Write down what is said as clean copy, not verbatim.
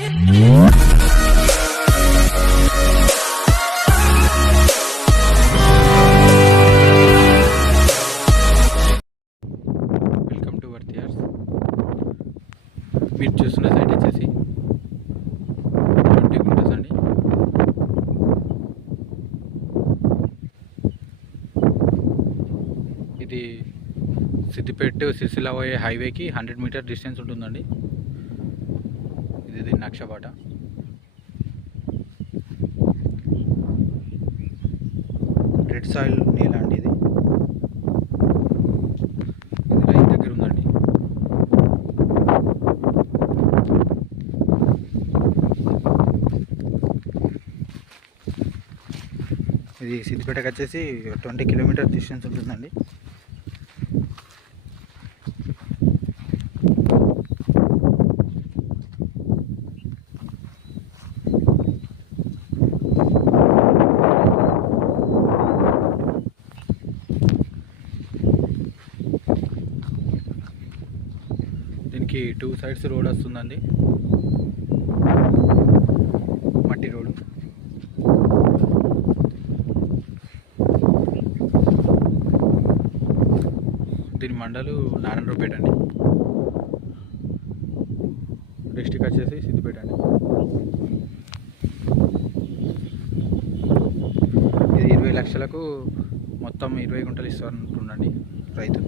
Welcome to వర్తియార్స్. మీరు చూస్తున్న site వచ్చేసి 20 గుంటస్ అండి. ఇది సిద్దిపేట సిరిసిల్ల పోయే హైవేకి 100 మీటర్ డిస్టెన్స్ ఉంటుందండి. ఇది నక్షబాట. రెడ్ సాయిల్ నేల అండి. ఇది రైతు దగ్గర ఉందండి. ఇది సిద్దిపేటకి వచ్చేసి 20 కిలోమీటర్ డిస్టెన్స్ ఉంటుందండి. దీనికి 2 సైడ్స్ రోడ్ వస్తుందండి, మట్టి రోడ్డు. దీని మండలు నారాయణరావుపేట అండి. డిస్టిక్ వచ్చేసి సిద్దిపేట అండి. ఇది 20 లక్షలకు మొత్తం 20 గుంటలు ఇస్తారంటుండండి రైతు.